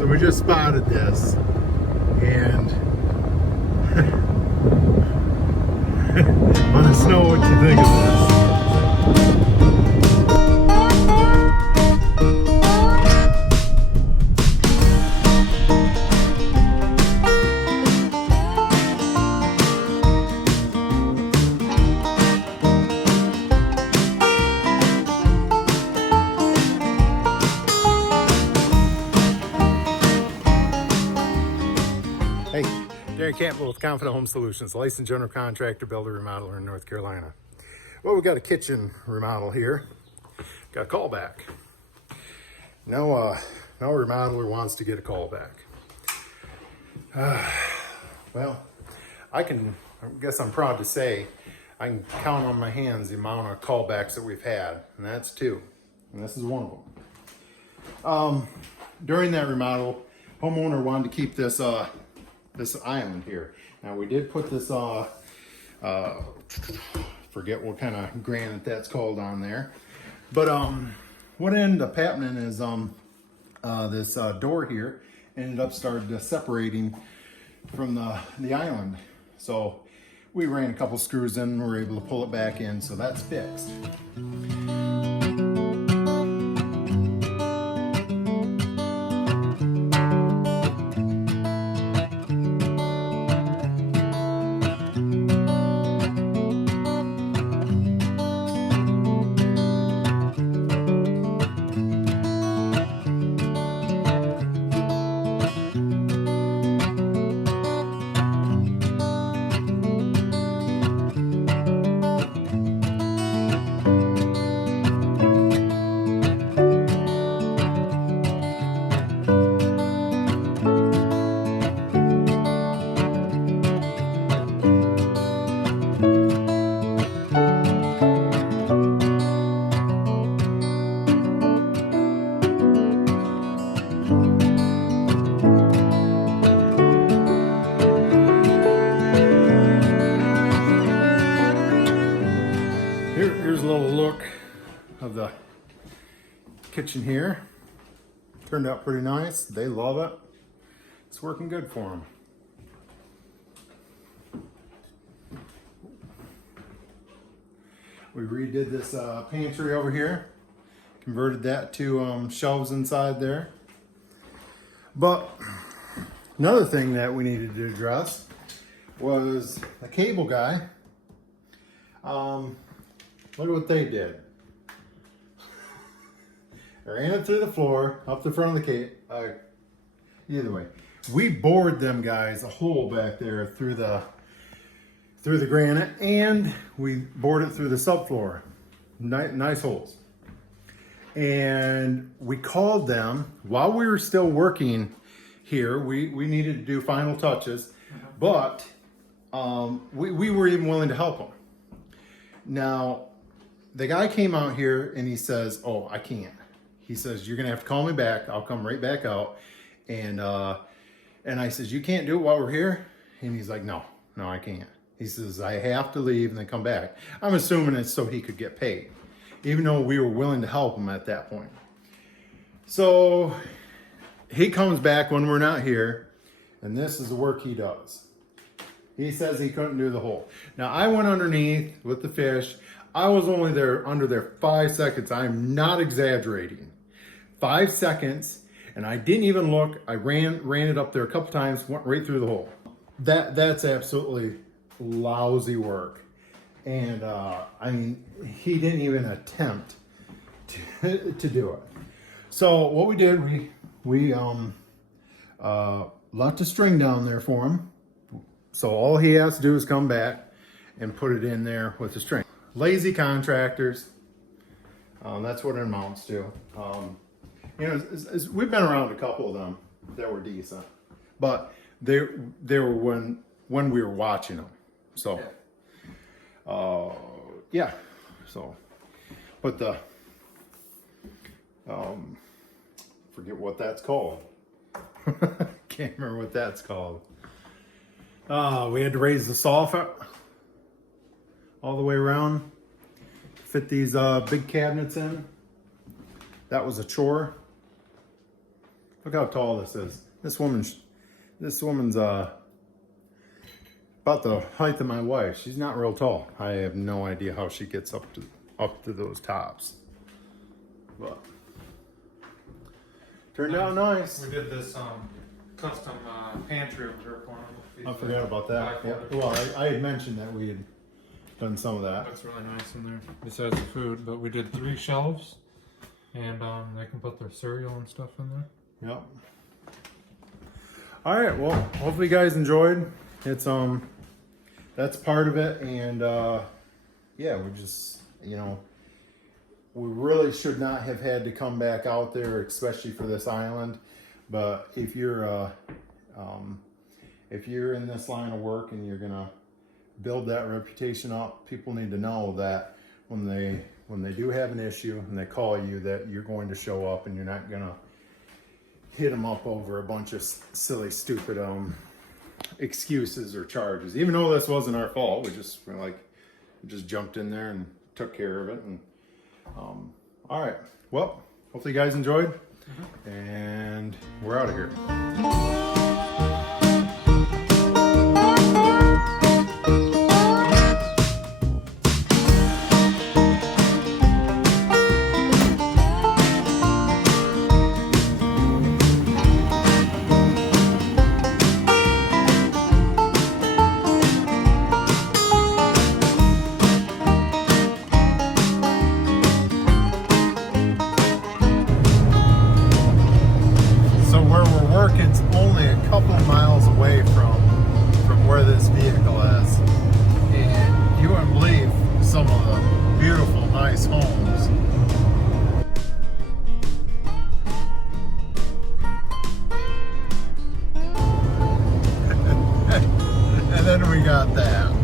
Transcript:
So we just spotted this, and let us know what you think of this. Hey, Darren Campbell with Confident Home Solutions, licensed general contractor, builder, remodeler in North Carolina. Well, we got a kitchen remodel here. Got a callback. Now a remodeler wants to get a callback. Well, I guess I'm proud to say I can count on my hands the amount of callbacks that we've had, and that's 2, and this is one of them. During that remodel, homeowner wanted to keep this island here. Now we did put this forget what kind of granite that's called on there, but what ended up happening is this door here ended up started separating from the island. So we ran a couple screws in and were able to pull it back in, so that's fixed. Here's a little look of the kitchen here. Turned out pretty nice. They love it. It's working good for them. We redid this pantry over here. Converted that to shelves inside there. But another thing that we needed to address was the cable guy. Look at what they did. They ran it through the floor, up the front of the cable. Either way, we bored them guys a hole back there through the granite, and we bored it through the subfloor. Nice holes. And we called them while we were still working here. We needed to do final touches, but we were even willing to help them. Now, the guy came out here and he says, "Oh, I can't." He says, "You're gonna have to call me back. I'll come right back out." And I says, "You can't do it while we're here?" And he's like, No, I can't." He says, "I have to leave and then come back." I'm assuming it's so he could get paid, even though we were willing to help him at that point. So he comes back when we're not here, and this is the work he does. He says he couldn't do the hole. Now, I went underneath with the fish. I was only under there 5 seconds. I'm not exaggerating. 5 seconds, and I didn't even look. I ran it up there a couple times, went right through the hole. That's absolutely lousy work. And I mean, he didn't even attempt to do it. So what we did, we left a string down there for him. So all he has to do is come back and put it in there with the string. Lazy contractors. That's what it amounts to. You know, we've been around a couple of them that were decent, but they were when we were watching them. So, yeah. So, but the forget what that's called. Can't remember what that's called. We had to raise the soffit all the way around, fit these big cabinets in. That was a chore. Look how tall this is. This woman's about the height of my wife. She's not real tall. I have no idea how she gets up to those tops. But turned out nice. We did this custom pantry over here for him. I forgot about that. Yeah. Well, I had mentioned that we had done some of that. That's really nice in there, besides the food. But we did 3 shelves, and they can put their cereal and stuff in there. Yep. All right. Well, hopefully you guys enjoyed. It's that's part of it, and yeah, we just, you know, we really should not have had to come back out there, especially for this island. But if you're in this line of work and you're gonna build that reputation up, people need to know that when they do have an issue and they call you, that you're going to show up and you're not gonna hit them up over a bunch of silly, stupid excuses or charges. Even though this wasn't our fault, we just jumped in there and took care of it. And all right, well, hopefully you guys enjoyed, and we're out of here. It's only a couple miles away from where this vehicle is, and you wouldn't believe some of the beautiful, nice homes. And then we got that.